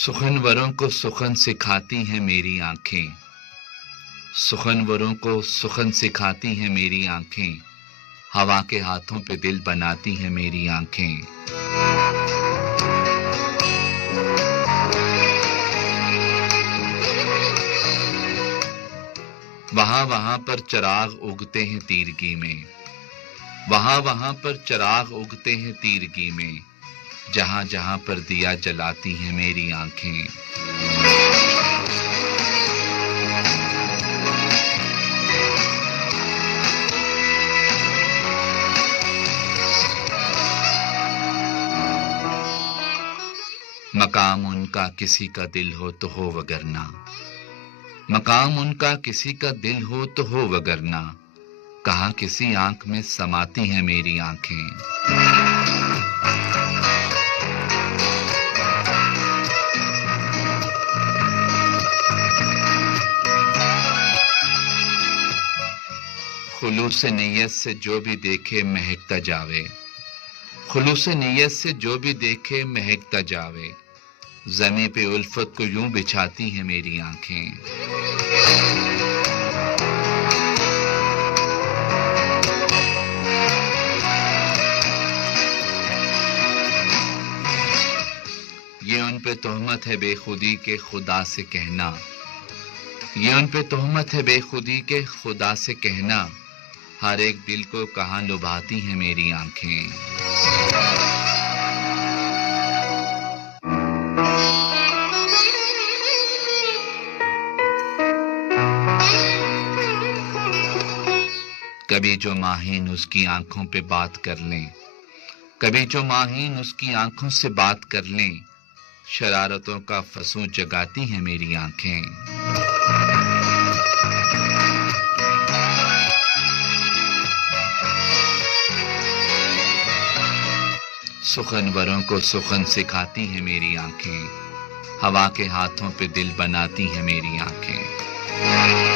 सुखनवरों को सुखन सिखाती हैं मेरी आंखें, सुखनवरों को सुखन सिखाती हैं मेरी आंखें, हवा के हाथों पे दिल बनाती हैं मेरी आंखें। वहां वहां पर चिराग उगते हैं तीरगी में, वहां वहां पर चिराग उगते हैं तीरगी में, जहां जहां पर दिया जलाती हैं मेरी आंखें। मकाम उनका किसी का दिल हो तो हो वगरना, मकाम उनका किसी का दिल हो तो हो वगरना, कहाँ किसी आंख में समाती हैं मेरी आंखें। खुलूस नीयत से जो भी देखे महकता जावे, खुलूस नीयत से जो भी देखे महकता जावे, ज़मीं पे उल्फत को यूं बिछाती हैं मेरी आंखें। ये उन पे तोहमत है बेखुदी के खुदा से कहना, ये उन पे तोहमत है बेखुदी के खुदा से कहना, हर एक दिल को कहाँ लुभाती हैं मेरी आंखें। कभी जो माहीन उसकी आंखों पे बात कर लें, कभी जो माहीन उसकी आंखों से बात कर लें, शरारतों का फसूं जगाती हैं मेरी आंखें। सुखनवरों को सुखन सिखाती हैं मेरी आंखें, हवा के हाथों पे दिल बनाती हैं मेरी आंखें।